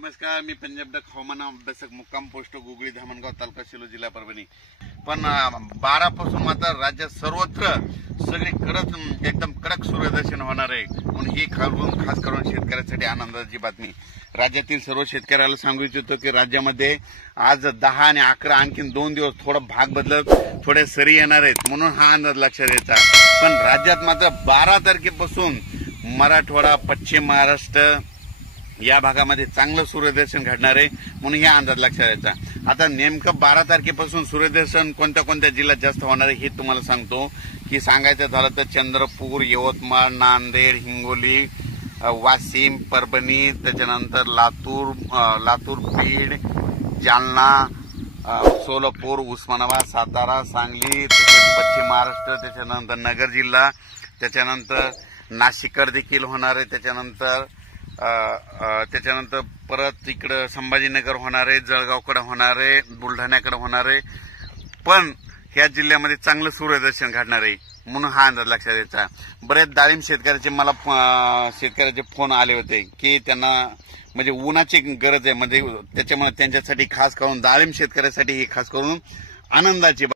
नमस्कार, मी पंजाब डक हवामान अभ्यासक मुक्काम पोस्ट गुगळी धामणगाव तालुका शिलो जिल्हा परभणी। पण 12 पासून मात्र राज्यात सर्वत्र सगळीकडे एकदम कडक सूर्यदर्शन होणार आहे। म्हणून ही खास करून शेतकऱ्यांसाठी आनंदाची बातमी। राज्यातील सर्व शेतकऱ्याला सांगू इच्छितो की राज्यामध्ये आज 10 आणि 11 आणखीन 2 दिवस थोडा भाग बदलत थोडे सरी येणार आहेत, म्हणून हा अंदाज लक्षात द्यायचा। पण राज्यात मात्र 12 तारखेपासून मराठवाडा, पश्चिम महाराष्ट्र या भागामध्ये चांगलं सूर्यदर्शन घडणार आहे, म्हणून हा अंदाज लक्षात द्यायचा। आता नेमकं 12 तारखेपासून सूर्यदर्शन कोणत्या कोणत्या जिल्ह्यात जास्त होणार आहे हे तुम्हाला सांगतो। की सांगायचं झालं तर चंद्रपूर, यवतमाळ, नांदेड, हिंगोली, वाशिम, परभणी, त्याच्यानंतर लातूर, बीड, जालना, सोलापूर, उस्मानाबाद, सातारा, सांगली, तसेच पश्चिम महाराष्ट्र, त्याच्यानंतर नगर जिल्हा, त्याच्यानंतर नाशिककर देखील होणार आहे, त्याच्यानंतर परत इकडे संभाजीनगर होणार आहे, जळगावकडे होणार आहे, बुलढाण्याकडे होणार आहे। पण ह्या जिल्ह्यामध्ये चांगलं सूर्यदर्शन घडणार आहे, म्हणून हा अंदाज लक्षात द्यायचा। बरेच डाळिंब शेतकऱ्याचे फोन आले होते की त्यांना म्हणजे उन्हाची गरज आहे, म्हणजे त्याच्यामुळे त्यांच्यासाठी खास करून डाळिंब शेतकऱ्यासाठी ही खास करून आनंदाची